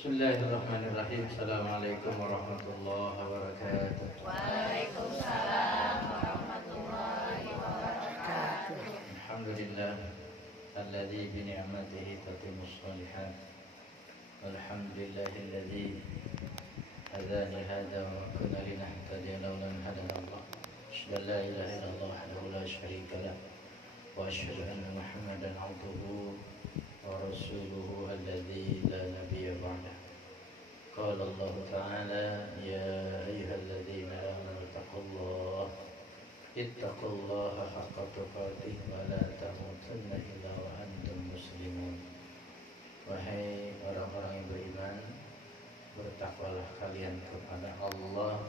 Bismillahirrahmanirrahim. Assalamualaikum warahmatullahi wabarakatuh. Waalaikumsalam warahmatullahi wabarakatuh. Alhamdulillah alladzi bi ni'matihi tatimmus shalihat. Alhamdulillahilladzi hadana hada wa kunna linahtadiya lawla an hadana Allah. Asyhadu an la ilaha illallah wahdahu la syarika lah wa asyhadu anna Muhammadan 'abduhu wa rasuluhu alladzi la nabiyya ba'dah. Qala Allah Ta'ala ya ayyuhalladzina amanu ittaqullaha haqqa tuqatih wa la tamutunna illa wa antum muslimun. Wahai orang-orang yang beriman, bertakwalah kalian kepada Allah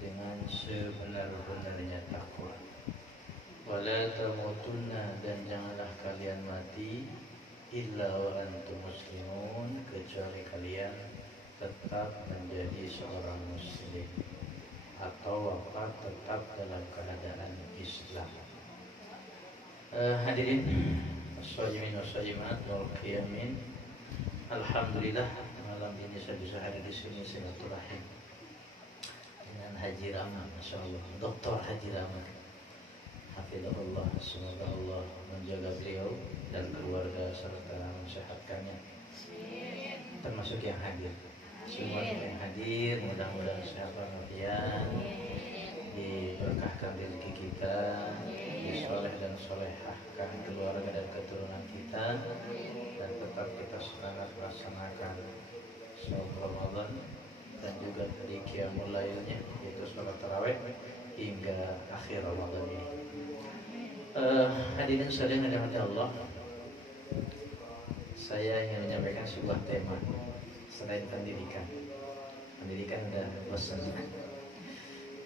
dengan sebenar-benarnya takwa. Wa la tamutunna, dan janganlah kalian mati illa wa antum muslimun, kecuali kalian tetap menjadi seorang muslim atau wafat tetap dalam keadaan Islam. Hadirin shaimin wa shaimat wal qiyamin, alhamdulillah malam ini saya bisa hadir di sini silaturahim dengan Haji Rama, masyaallah, Dr. Haji Rama. Hafizahullah, semoga Allah menjaga beliau dan keluarga serta mensehatkannya. Termasuk yang hadir. Semua yang hadir mudah-mudahan sehat walafiat, diberkahkan rezeki kita, disoleh dan solehahkan keluarga dan keturunan kita, dan tetap kita semangat melaksanakan sholat Ramadan dan juga dari qiyamul lailnya, yaitu sholat tarawih hingga akhir Ramadan ini. Hadirin sekalian yang dirahmati Allah, saya ingin menyampaikan sebuah tema selain pendidikan. Pendidikan udah bosan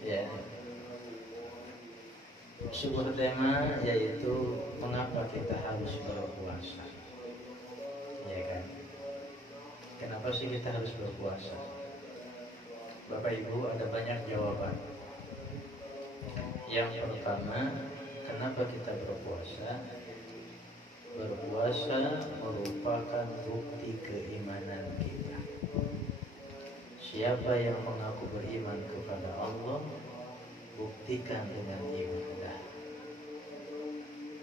ya. Sebuah tema yaitu mengapa kita harus berpuasa, ya kan? Kenapa sih kita harus berpuasa? Bapak Ibu, ada banyak jawaban. Yang pertama, kenapa kita berpuasa? Berpuasa merupakan bukti keimanan kita. Siapa yang mengaku beriman kepada Allah, buktikan dengan ibadah.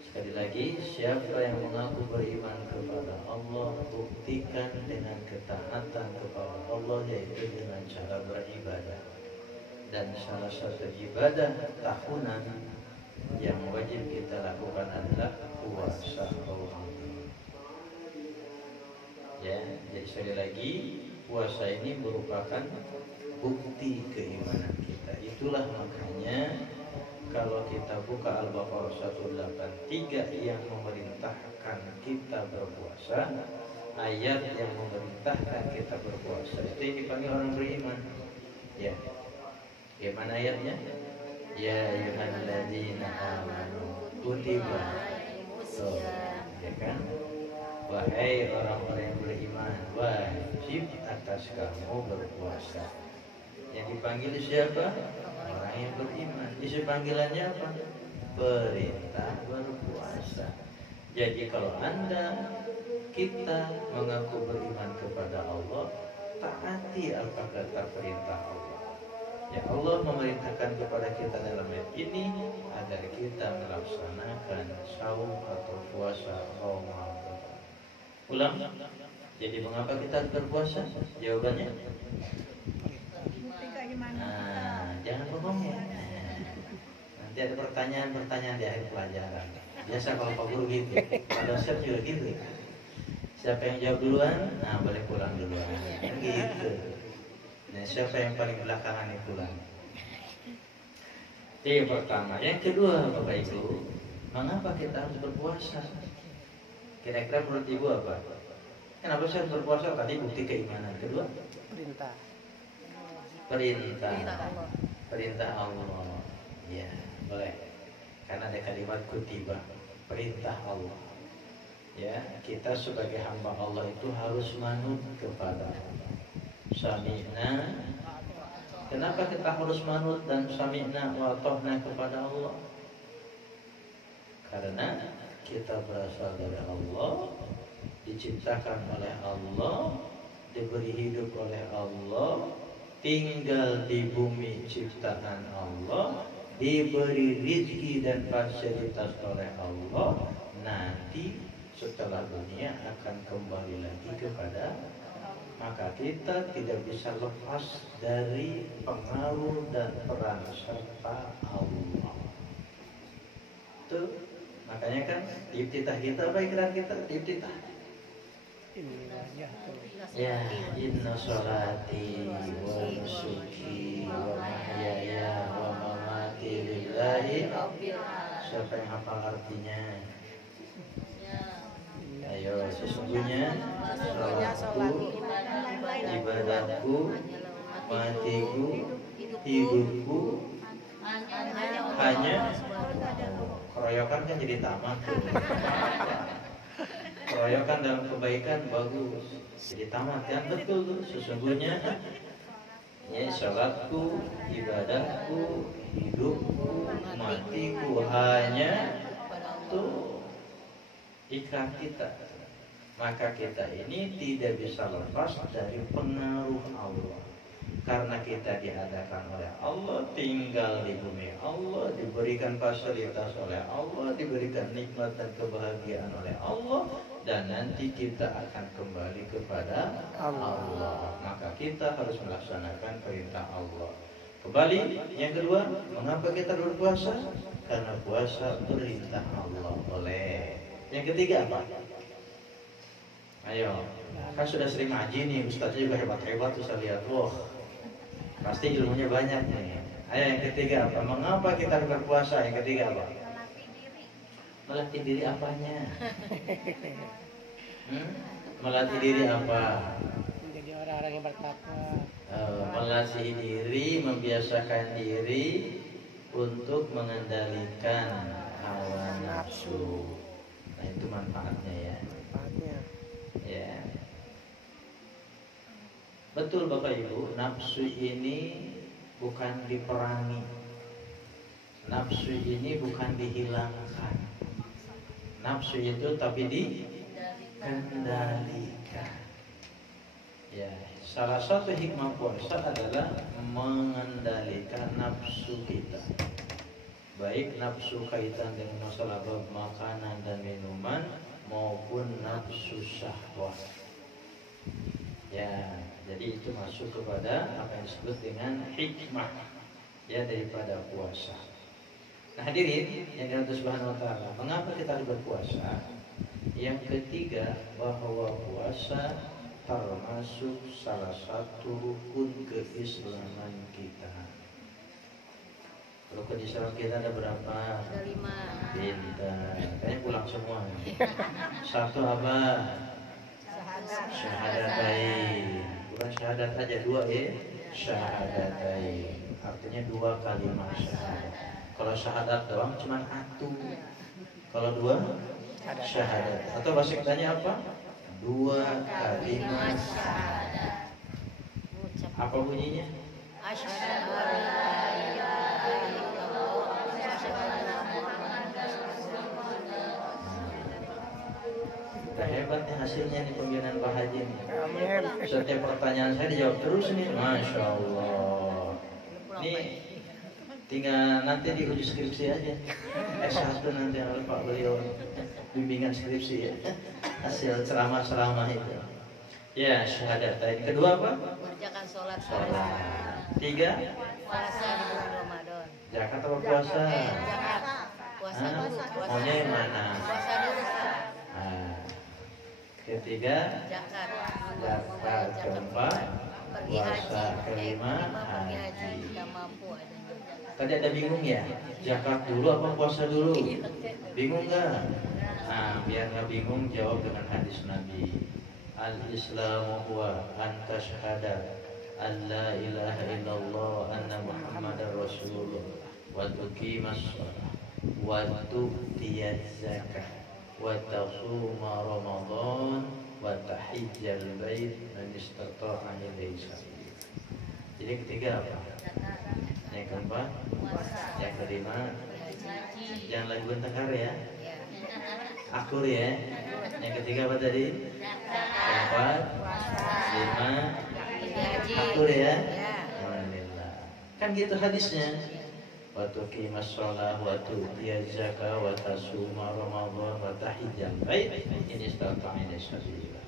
Sekali lagi, siapa yang mengaku beriman kepada Allah, buktikan dengan ketaatan kepada Allah, yaitu dengan cara beribadah. Dan salah satu ibadah tahunan yang wajib kita lakukan adalah puasa Ramadan. Ya, jadi sekali lagi, puasa ini merupakan bukti keimanan kita. Itulah makanya kalau kita buka Al-Baqarah 183 yang memerintahkan kita berpuasa, ayat yang memerintahkan kita berpuasa itu yang dipanggil orang beriman. Ya, gimana ayatnya? Ya ayyuhalladzina amanu kutiba, ya kan? Wahai orang-orang yang beriman, wajib atas kamu berpuasa. Yang dipanggil siapa? Orang yang beriman. Isi panggilannya apa? Perintah berpuasa. Jadi kalau kita mengaku beriman kepada Allah, taati apa kata perintah Allah. Ya, Allah memerintahkan kepada kita dalam ayat ini agar kita melaksanakan saum atau puasa Ramadan. Ulang. Jadi mengapa kita harus berpuasa? Jawabannya? Jangan bohong ya. Nanti ada pertanyaan-pertanyaan di akhir pelajaran. Biasa kalau Pak Guru gitu, Pak dosen juga gitu. Siapa yang jawab duluan, nah boleh pulang duluan. Kan gitu. Nah, siapa yang paling belakangan itu pulang. Itu yang pertama. Yang kedua, Bapak Ibu, mengapa kita harus berpuasa? Kira-kira menurut Ibu apa? Kenapa saya harus berpuasa? Tadi bukti keimanan. Kedua? Perintah Allah. Ya, boleh. Karena ada kalimat kutiba, perintah Allah. Ya, kita sebagai hamba Allah itu harus manut kepada Allah. Sami'na. Kenapa kita harus manut dan sami'na wa ta'na kepada Allah? Karena kita berasal dari Allah, diciptakan oleh Allah, diberi hidup oleh Allah, tinggal di bumi ciptaan Allah, diberi rizki dan fasilitas oleh Allah, nanti setelah dunia akan kembali lagi kepada, maka kita tidak bisa lepas dari pengaruh dan peran serta Allah. Tuh, makanya kan iftitah kita, apa ikrar kita? Iftitah. Ya, inna sholati wa nusuki wa mahyaya wa mamati lillahi. Siapa yang hafal artinya? Ayo, sesungguhnya salatku, ibadahku, matiku, hidupku hanya keroyokan kan jadi tamat tuh. Keroyokan dalam kebaikan bagus, jadi tamat kan, betul tuh. Sesungguhnya ya salatku, ibadahku, hidupku, matiku hanya tuh ikrar kita. Maka kita ini tidak bisa lepas dari pengaruh Allah. Karena kita diadakan oleh Allah, tinggal di bumi Allah, diberikan fasilitas oleh Allah, diberikan nikmat dan kebahagiaan oleh Allah, dan nanti kita akan kembali kepada Allah. Maka kita harus melaksanakan perintah Allah. Kembali, yang kedua, mengapa kita berpuasa? Karena puasa perintah Allah. Boleh. Yang ketiga apa? Ayo, kan sudah sering ngaji nih, ustaznya juga hebat-hebat tuh saya lihat. Wah, pasti ilmunya banyak nih. Ayo yang ketiga apa? Mengapa kita berpuasa? Yang ketiga apa? Melatih diri apanya? Melatih diri apa? Menjadi orang-orang yang bertakwa. Melatih diri, membiasakan diri untuk mengendalikan hawa nafsu. Nah itu manfaatnya ya. Ya. Betul Bapak Ibu, nafsu ini bukan diperangi. Nafsu ini bukan dihilangkan. Nafsu itu tapi dikendalikan. Ya, salah satu hikmah puasa adalah mengendalikan nafsu kita. Baik nafsu kaitan dengan masalah makanan dan minuman maupun nafsu syahwat. Ya, jadi itu masuk kepada apa yang disebut dengan hikmah ya daripada puasa. Nah, hadirin yang dirahmati Subhanahu wa taala, mengapa kita harus berpuasa? Yang ketiga, bahwa puasa termasuk salah satu rukun keislaman kita. Rukun Islam kita ada berapa? Ada 5. Pintar. Kayaknya pulang semua. Satu apa? Syahadatain. Bukan syahadat aja, 2 ya. Syahadatain. Artinya 2 kalimat syahadat. Kalau syahadat doang cuma 1. Kalau 2 syahadat. Atau bahasa kitanya apa? 2 kalimat syahadat. Apa bunyinya? Asyhadu an la ilaha illallah wa asyhadu anna Muhammadan rasulullah. Udah hebat nih hasilnya nih pembinaan Pak Haji nih. Setiap pertanyaan saya dijawab terus nih, Masya Allah. Nih tinggal nanti diuji skripsi aja. S1 nanti oleh Pak beliau bimbingan skripsi ya. Hasil ceramah-ceramah itu. Ya, syahadatain. Kedua apa? Mengerjakan sholat. 3 Puasa di bulan Ramadan. zakat atau puasa? Zakat. Puasa dulu. Maunya yang mana? Puasa dulu. Nah, ketiga Zakat. zakat. Keempat Pergi puasa. haji. Kelima Pergi haji. haji. Kita mampu adanya. Tadi ada bingung ya? Zakat dulu apa puasa dulu? Bingung nggak? Nah, biar nggak bingung jawab dengan hadis Nabi. Al-Islamu huwa an tashhada an la ilaha illallah anna Muhammadar Rasulullah wa tuqimas shalah wa tu'tiyaz zakah wa tasuma Ramadan wa tahijjal bait man istata'a ilaihi sabila. Jadi ketiga apa? Yang keempat, yang kelima, jangan lagu tengkar ya, akur ya. Yang ketiga apa tadi? Keempat, 5, zuhur ya. Ya. Alhamdulillah. Kan gitu hadisnya. Wa tuqimas shalah wa tu'tiyaz zakah wa tasuma ramadan wa tahijjal bait in istata'ta ila sabilillah.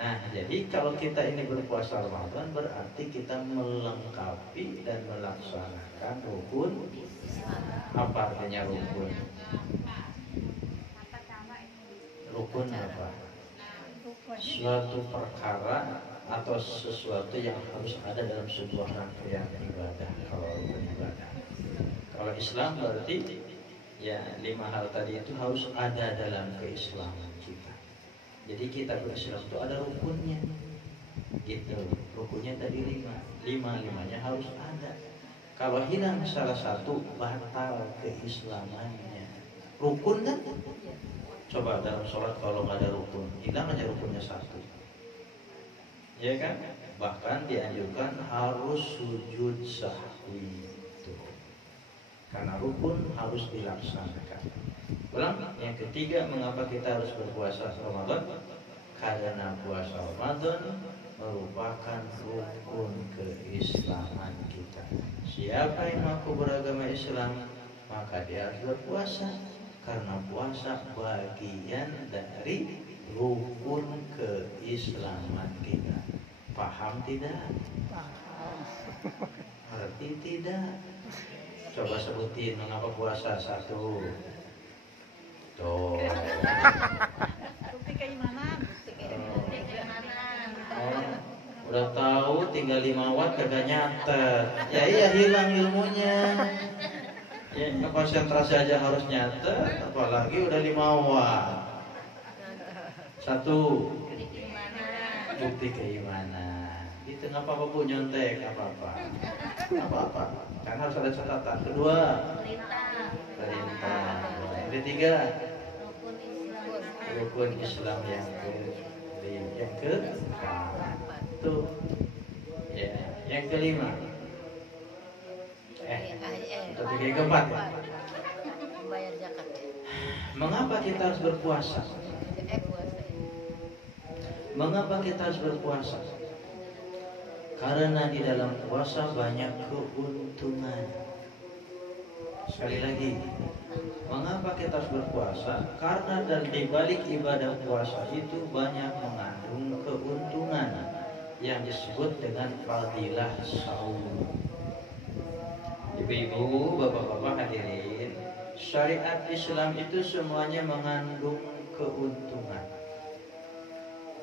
Nah, jadi kalau kita ini berpuasa Ramadan berarti kita melengkapi dan melaksanakan rukun. Apa artinya rukun? Rukun apa? Suatu perkara atau sesuatu yang harus ada dalam sebuah rangkaian ibadah. Kalau rukun ibadah, kalau Islam berarti ya 5 hal tadi itu harus ada dalam keislaman kita. Jadi kita berislam itu ada rukunnya, gitu. Rukunnya tadi 5, 5-5-nya harus ada. Kalau hilang salah satu batal keislamannya. Rukun kan? Coba dalam sholat kalau nggak ada rukun, hilang aja rukunnya 1. Ya kan? Bahkan dianjurkan harus sujud sahwi itu. Karena rukun harus dilaksanakan. Ulang, yang ketiga, mengapa kita harus berpuasa Ramadan? Karena puasa Ramadan merupakan rukun keislaman kita. Siapa yang mengaku beragama Islam, maka dia harus berpuasa. Karena puasa bagian dari rukun keislaman kita. Paham tidak? Arti tidak? Coba sebutin mengapa puasa. 1. Tuh. Bukti keimanan. Udah tahu tinggal 5 watt kagak nyatet. Ya iya hilang ilmunya. Ya konsentrasi aja harus nyatet, apalagi udah 5 watt. 1. Bukti keimanan. Itu nggak apa-apa Bu, nyontek apa-apa. Kan harus ada catatan. 2. Perintah. Yang ketiga, rukun Islam yang ke tuh ya, yang kelima yang keempat ya. Bayar zakat. Mengapa kita harus berpuasa? Mengapa kita harus berpuasa? Karena di dalam puasa banyak keuntungan. Sekali lagi, mengapa kita harus berpuasa? Karena di balik ibadah puasa itu banyak mengandung keuntungan yang disebut dengan fadilah saum. Ibu-ibu, bapak-bapak hadirin, syariat Islam itu semuanya mengandung keuntungan.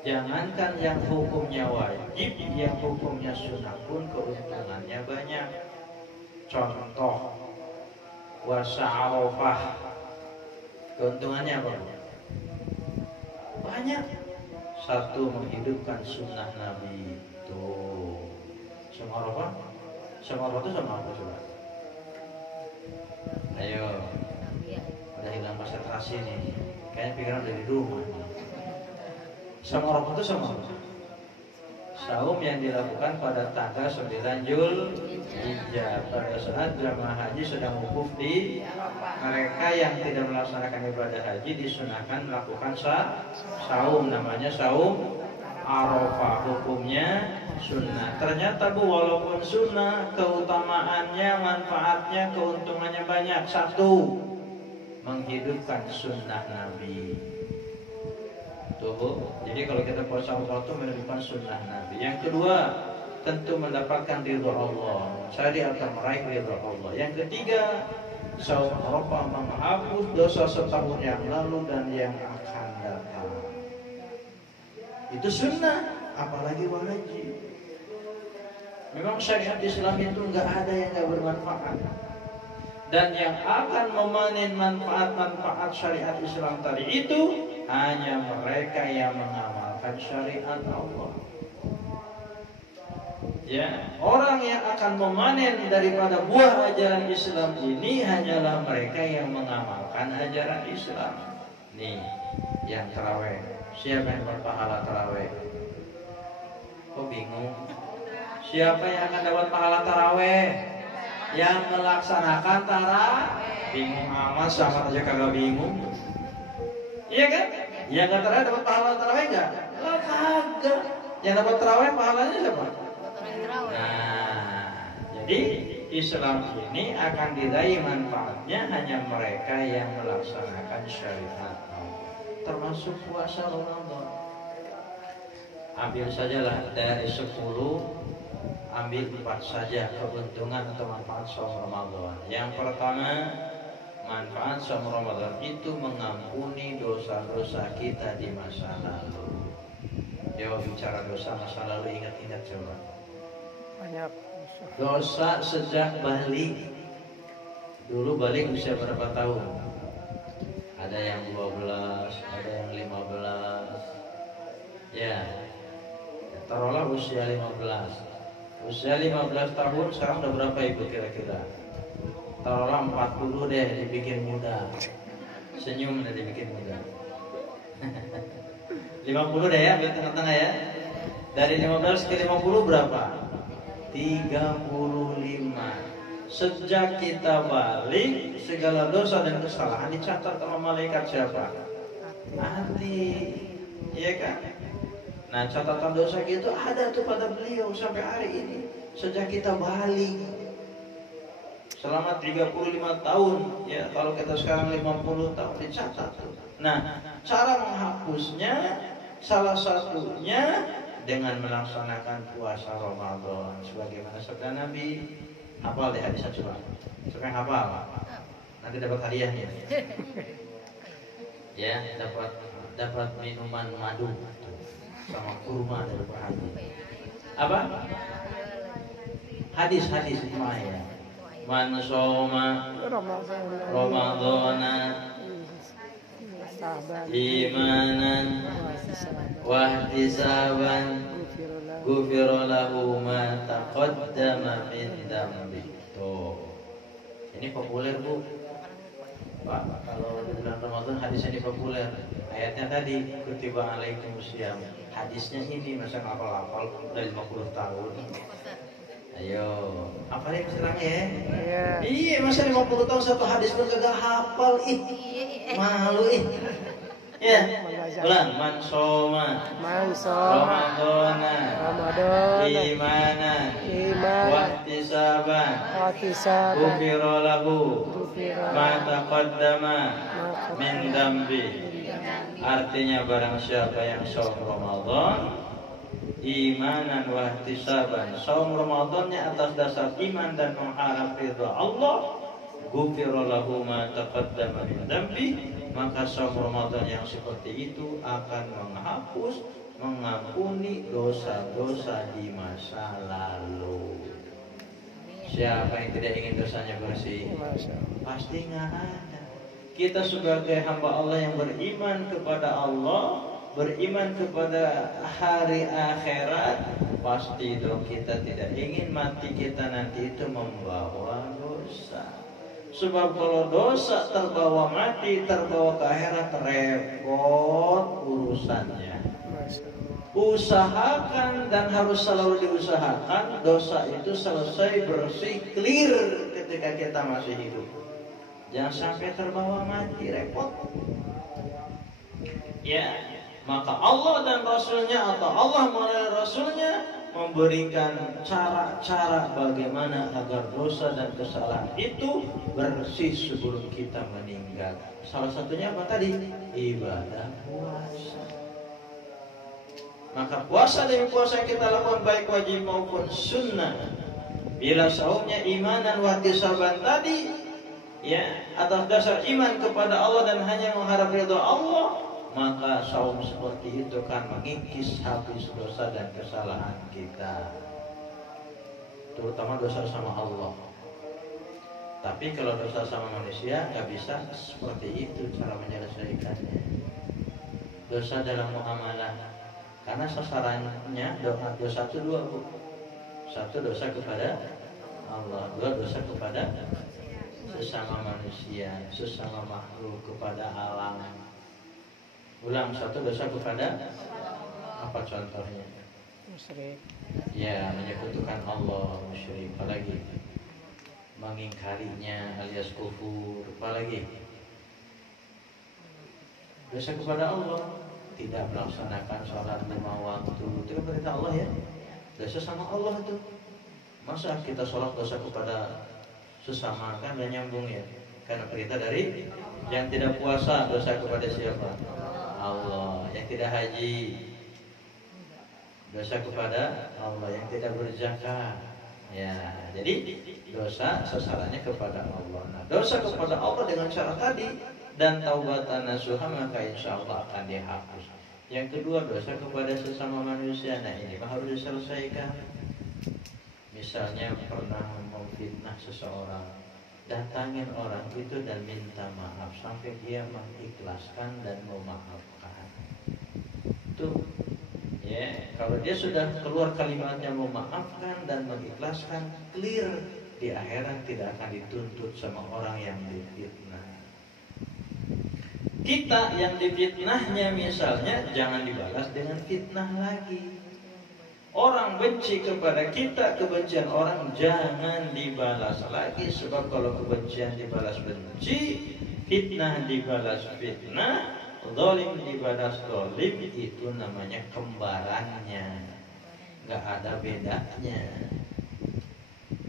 Jangankan yang hukumnya wajib, yang hukumnya sunnah pun keuntungannya banyak. Contoh, puasa Arafah, keuntungannya apa? Banyak. 1, menghidupkan sunnah Nabi. Tuh, sama Arafah? Sama Arafah itu sama apa coba? Ayo, udah hilang konsentrasi nih. Kayaknya pikiran udah di rumah. Sama Arafah itu sama apa? Saum yang dilakukan pada tanggal 9 Zulhijjah, pada saat jamaah haji sedang wukuf di mereka yang tidak melaksanakan ibadah haji disunahkan melakukan saum, namanya saum Arafah, hukumnya sunnah. Ternyata Bu, walaupun sunnah, keutamaannya, manfaatnya, keuntungannya banyak. 1, menghidupkan sunnah Nabi. Tuh, jadi kalau kita puasa Arafah itu menunjukkan sunnah Nabi. Yang kedua, tentu mendapatkan ridho Allah. Cari akan meraih ridho Allah. Yang ketiga, saum Arafah menghapus dosa setahun yang lalu dan yang akan datang. Itu sunnah, apalagi wajib. Memang syariat Islam itu nggak ada yang nggak bermanfaat. Dan yang akan memanen manfaat-manfaat syariat Islam tadi itu hanya mereka yang mengamalkan syariat Allah. Ya, orang yang akan memanen daripada buah ajaran Islam ini hanyalah mereka yang mengamalkan ajaran Islam. Nih, yang tarawih. Siapa yang berpahala tarawih? Kok bingung? Siapa yang akan dapat pahala tarawih? Yang melaksanakan tarawih. Bingung amat, sama aja kagak bingung. Iya kan? Yang nggak tarawih dapat pahala tarawih nggak? Lah kagak. Yang dapat tarawih pahalanya siapa? Nah, jadi Islam ini akan diraih manfaatnya hanya mereka yang melaksanakan syariat, termasuk puasa Ramadan. Ambil sajalah dari 10, ambil 4 saja keuntungan atau manfaat saum Ramadan. Yang pertama, manfaat saum Ramadan itu mengampuni dosa-dosa kita di masa lalu. Jawab bicara dosa masa lalu, ingat-ingat coba. Banyak Dosa sejak balik. Dulu balik usia berapa tahun? Ada yang 12, ada yang 15. Ya, taruhlah usia 15. Usia 15 tahun sekarang udah berapa ibu kira-kira? Taruhlah 40 deh, dibikin muda. Senyum deh dibikin muda. 50 deh ya, ambil tengah-tengah ya. Dari 15 ke 50 berapa? 35. Sejak kita balik, segala dosa dan kesalahan dicatat sama malaikat siapa? Hati. Iya kan? Nah, catatan dosa gitu ada tuh pada beliau sampai hari ini. Sejak kita balik selama 35 tahun, ya kalau kita sekarang 50 tahun dicatat tuh. Nah, cara menghapusnya salah satunya dengan melaksanakan puasa Ramadan sebagaimana sabda Nabi. Hafal deh hadisnya coba. Siapa yang hafal? Nanti dapat hadiahnya. Ya, dapat minuman madu sama kurma dari Pak Haji. Apa? Hadis ya. Man shoma Ramadana imanan wahtisaban ghufira lahu ma taqaddama min dambi. Tuh. Ini populer, Bu. Pak, kalau di bulan Ramadan hadis ini populer. Ayatnya tadi kutiba alaikumusiyam. Hadisnya ini masa hafal-hafal udah 50 tahun. Ayo, hafalin sekarang ya. Iya, masa 50 tahun satu hadis pun kagak hafal. Malu Ya, ulang. Man shoma Ramadana imanan wahtisaban ghufira lahu ma taqaddama min dambi. Artinya barang siapa yang saum Ramadan imanan wahtisaban, saum Ramadannya atas dasar iman dan mengharap ridha Allah, ghufira lahu ma taqaddama min dambi, maka saum Ramadan yang seperti itu akan menghapus, mengampuni dosa-dosa di masa lalu. Siapa yang tidak ingin dosanya bersih? Pasti nggak ada. Kita sebagai hamba Allah yang beriman kepada Allah, beriman kepada hari akhirat, pasti dong kita tidak ingin mati kita nanti itu membawa dosa. Sebab kalau dosa terbawa mati, terbawa ke akhirat, repot urusannya. Usahakan dan harus selalu diusahakan dosa itu selesai bersih, clear ketika kita masih hidup. Jangan sampai terbawa mati, repot. Ya, maka Allah dan Rasulnya atau Allah melalui Rasulnya memberikan cara-cara bagaimana agar dosa dan kesalahan itu bersih sebelum kita meninggal. Salah satunya apa tadi? Ibadah puasa. Maka puasa demi puasa yang kita lakukan baik wajib maupun sunnah, bila saumnya imanan wahtisaban tadi, ya atas dasar iman kepada Allah dan hanya mengharap ridha Allah, maka saum seperti itu kan mengikis habis dosa dan kesalahan kita, terutama dosa sama Allah. Tapi kalau dosa sama manusia nggak bisa seperti itu cara menyelesaikannya. Dosa dalam muamalah, karena sasarannya dosa itu dua, Bu. Satu dosa kepada Allah, dua dosa kepada sesama manusia, sesama makhluk, kepada alam. Ulang, satu dosa kepada apa contohnya? musyrik. Ya, menyekutukan Allah, musyrik. Apalagi mengingkarinya alias kufur. Apalagi dosa kepada Allah, tidak melaksanakan sholat 5 waktu. Itu kan perintah Allah ya. dosa sama Allah itu. Masa kita sholat dosa kepada sesama, kan gak nyambung ya. Karena perintah dari yang tidak puasa dosa kepada siapa? Allah. Yang tidak haji dosa kepada Allah. Yang tidak berzakat, ya, jadi dosa sasarannya kepada Allah. Nah, dosa kepada Allah dengan cara tadi dan taubatan nasuha, maka insya Allah akan dihapus. Yang kedua, dosa kepada sesama manusia. Nah, ini mah harus diselesaikan. Misalnya pernah memfitnah seseorang, datangin orang itu dan minta maaf sampai dia mengikhlaskan dan memaafkan. Tuh, ya, kalau dia sudah keluar kalimatnya memaafkan dan mengikhlaskan, clear, di akhirat tidak akan dituntut sama orang yang difitnah. Kita yang difitnahnya misalnya jangan dibalas dengan fitnah lagi. Orang benci kepada kita, kebencian orang jangan dibalas lagi. Sebab kalau kebencian dibalas benci, fitnah dibalas fitnah, zalim dibalas zalim, itu namanya kembarannya, gak ada bedanya.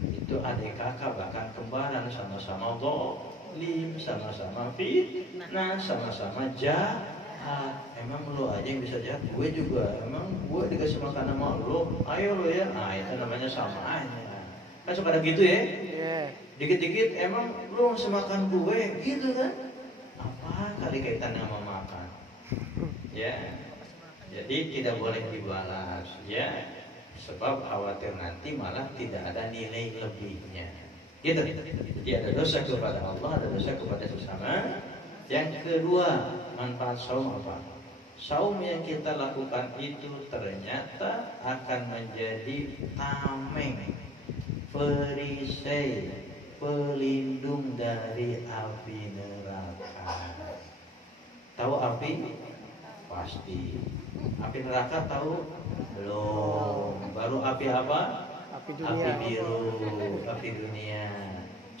Itu adik kakak bahkan kembaran, sama-sama zalim, sama-sama fitnah, sama-sama jahat. Emang lo aja yang bisa jahat, gue juga. Emang gue dikasih makan sama lo, ayo lo ya. Nah, itu namanya sama aja. Kan suka ada gitu ya. Dikit-dikit emang lo ngasih makan gue, gitu kan. Apa kali kaitannya sama makan? Ya, jadi tidak boleh dibalas, ya. Sebab khawatir nanti malah tidak ada nilai lebihnya. Gitu. Jadi ada dosa kepada Allah, ada dosa kepada sesama. Yang kedua, manfaat saum apa? Saum yang kita lakukan itu ternyata akan menjadi tameng, perisai, pelindung dari api neraka. Tahu api? Pasti. Api neraka tahu? Belum. Baru api apa? Api dunia. Api biru, api dunia.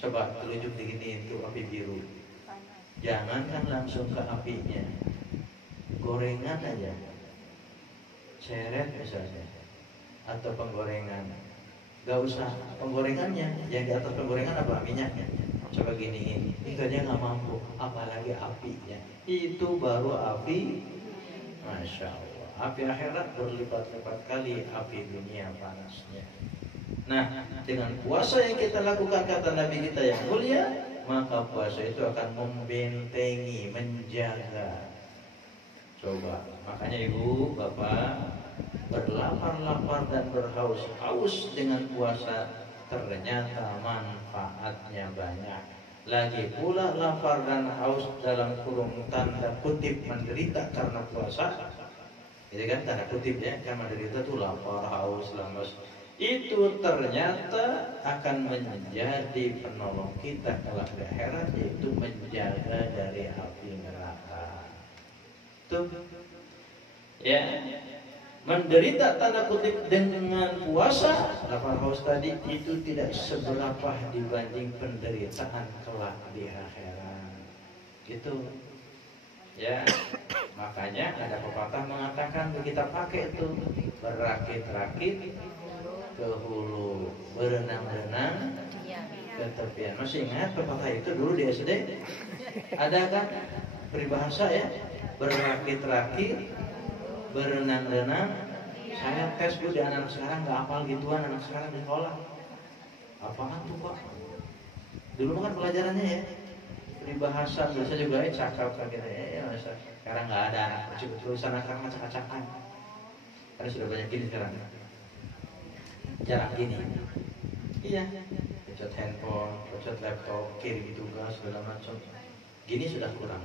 Coba telunjuk digini itu api biru. Jangan kan langsung ke apinya, gorengan aja, ceret misalnya, atau penggorengan. Gak usah penggorengannya, yang di atas penggorengan apa? Minyaknya. Coba giniin, itu aja nggak mampu, apalagi apinya. Itu baru api, masya Allah. Api akhirat berlipat-lipat kali api dunia panasnya. Nah, dengan puasa yang kita lakukan, kata Nabi kita yang mulia, maka puasa itu akan membentengi, menjaga. Coba, makanya ibu, bapak, berlapar-lapar dan berhaus-haus dengan puasa, ternyata manfaatnya banyak. Lagi pula lapar dan haus dalam kurung tanda kutip menderita karena puasa. Itu kan tanda kutip ya, kan menderita tuh lapar, haus, lemas. Itu ternyata akan menjadi penolong kita kelak di akhirat, yaitu menjaga dari api neraka. Tuh, ya, menderita tanda kutip dengan puasa, lapar haus tadi itu tidak seberapa dibanding penderitaan kelak di akhirat. Gitu, ya. Makanya ada pepatah mengatakan kita pakai itu berakit-rakit ke hulu, berenang-renang ke tepian. Masih ingat pepatah itu dulu di SD? Ada kan peribahasa ya? Berakit-rakit, berenang-renang. Saya tes dulu di anak sekarang, nggak hafal gituan anak sekarang di sekolah. Apaan tuh Pak? Dulu kan pelajarannya ya, peribahasa biasa juga ya, cakap kan kita ya, masa sekarang nggak ada anak tulisan anak acak-acakan. Karena sudah banyak gini sekarang. Jarang gini. Iya, pencet handphone, pencet laptop, kirim tugas segala macam. Gini sudah kurang.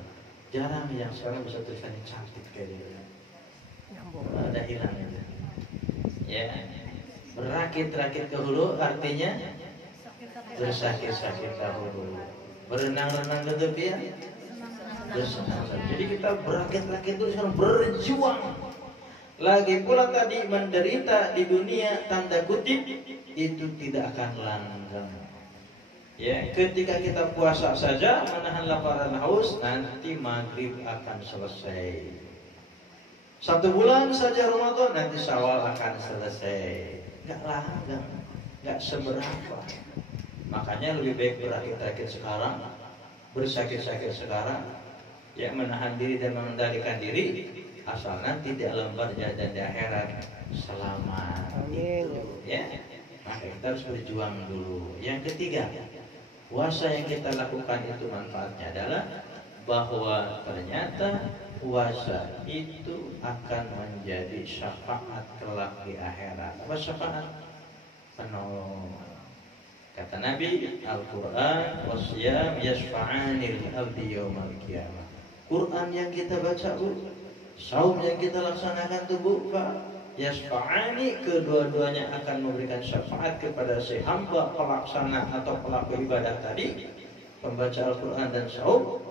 Jarang yang sekarang bisa tulisannya cantik kayak gitu. Ada hilang itu. Ya, berakit-rakit ke hulu artinya bersakit-sakit dahulu. Berenang-renang ke tepian, bersenang-senang. Jadi kita berakit-rakit itu sekarang berjuang. Lagi pula tadi menderita di dunia tanda kutip itu tidak akan langgeng. Ya, ketika kita puasa saja menahan lapar dan haus, nanti maghrib akan selesai. 1 bulan saja Ramadan, nanti Syawal akan selesai. Nggak lama, nggak seberapa. Makanya lebih baik berakit-akit sekarang, bersakit-sakit sekarang, yang menahan diri dan mengendalikan diri, asal nanti di alam barzah dan di akhirat selamat. Itu, ya. Maka kita harus berjuang dulu. Yang ketiga, puasa yang kita lakukan itu manfaatnya adalah bahwa ternyata puasa itu akan menjadi syafaat kelak di akhirat. Apa syafaat? Penolong. Kata Nabi, Al-Quran wasyam yashfa'anil abdi yawmal qiyamah. Quran yang kita baca, Bu, saum yang kita laksanakan tuh, Bu, Pak, yashfa'ani, kedua-duanya akan memberikan syafaat kepada si hamba pelaksana atau pelaku ibadah tadi, pembaca Al-Quran dan saum.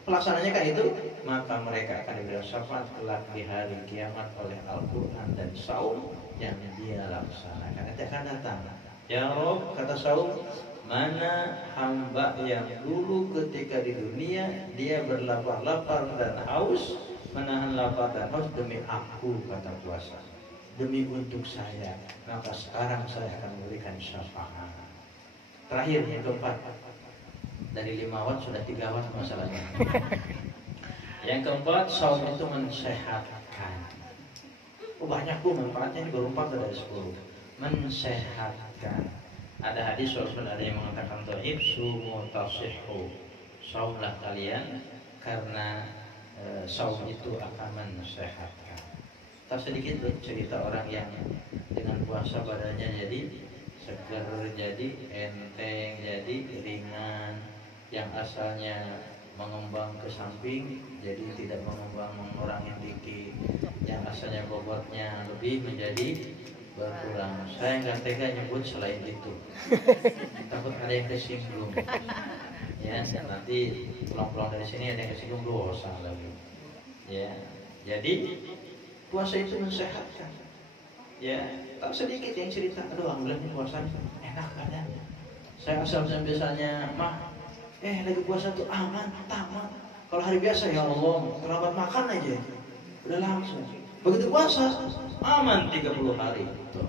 Pelaksananya kan itu, maka mereka akan diberi syafaat kelak di hari kiamat oleh Al-Quran dan saum yang dia laksanakan. Nanti akan datang, ya Rob, kata saum, mana hamba yang dulu ketika di dunia dia berlapar-lapar dan haus, menahan lapar dan haus demi aku, kata puasa, demi untuk saya, maka sekarang saya akan memberikan syafaat. Terakhir yang keempat, dari 5 watt sudah 3 watt masalahnya. Yang keempat, saum itu mensehatkan. Oh, banyak, Bu, manfaatnya, ini baru 4 dari 10. Mensehatkan. Ada hadis Rasul ada yang mengatakan dhaif, sumu tasihhu. Saumlah kalian karena saum itu akan mensehatkan. Tak sedikit cerita orang yang dengan puasa badannya jadi segar, jadi enteng, jadi ringan, yang asalnya mengembang ke samping jadi tidak mengembang, mengurangi dikit, yang asalnya bobotnya lebih menjadi berkurang. Saya nggak tega nyebut selain itu, takut ada yang kesinggung. Ya, nanti pulang-pulang dari sini ada yang kesinggung, dosa lagi. Ya, jadi puasa itu mensehatkan. Ya, tak sedikit yang cerita, aduh, alhamdulillah ini puasa enak badan. Saya asal biasanya mah, lagi puasa tuh aman, tamat. Kalau hari biasa, ya Allah, terlambat makan aja, udah langsung. Begitu puasa, aman 30 hari. Tuh.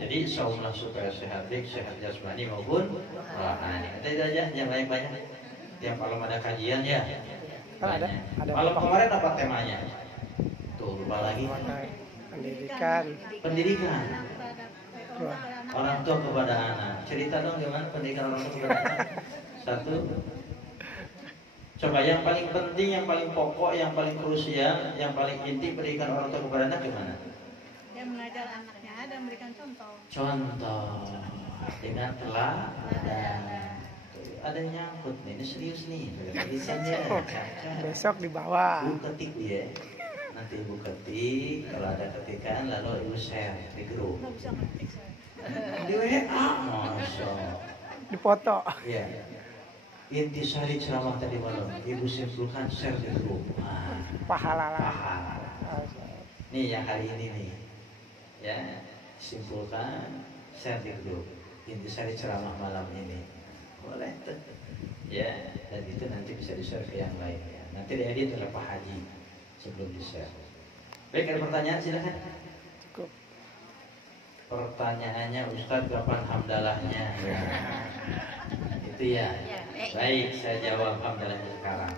Jadi saumlah supaya sehat jasmani maupun rohani. Ada aja yang lain banyak. Tiap malam ada kajian ya. Ada. Malam kemarin apa temanya? Tuh, lupa lagi. Pendidikan. Orang tua kepada anak. Cerita dong gimana pendidikan orang tua kepada anak. 1. Coba yang paling penting, yang paling pokok, yang paling krusial, yang paling inti pendidikan orang tua kepada anak gimana? Dia mengajar anaknya dan memberikan contoh. Contoh dengan teladan. Ada yang nyangkut nih, ini serius nih. Besok dibawa. Ibu ketik dia. Nanti ibu ketik, kalau ada ketikan lalu ibu share di grup. Nggak bisa ngetik saya. Di WA, masya. Dipoto. Iya. Intisari ceramah tadi malam, ibu simpulkan share di grup. Pahala lah. Pahala. Nih yang hari ini nih, ya, simpulkan share di grup. Intisari ceramah malam ini, boleh tuh. Ya, dan itu nanti bisa di-share ke yang lain. Ya. Nanti diedit oleh Pak Haji sebelum di-share. Baik, ada pertanyaan silakan. Cukup. Pertanyaannya, Ustadz kapan hamdalahnya? Ya. Itu ya. Baik, saya jawab hamdalahnya sekarang.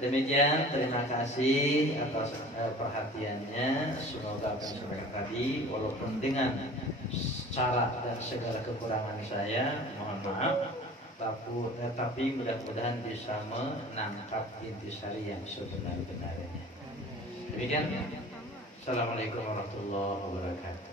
Demikian, terima kasih atas perhatiannya. Semoga apa yang saya sampaikan tadi, walaupun dengan cara dan segala kekurangan saya, mohon maaf, tapi mudah-mudahan bisa menangkap intisari yang sebenar-benarnya. Demikian. Assalamualaikum warahmatullahi wabarakatuh.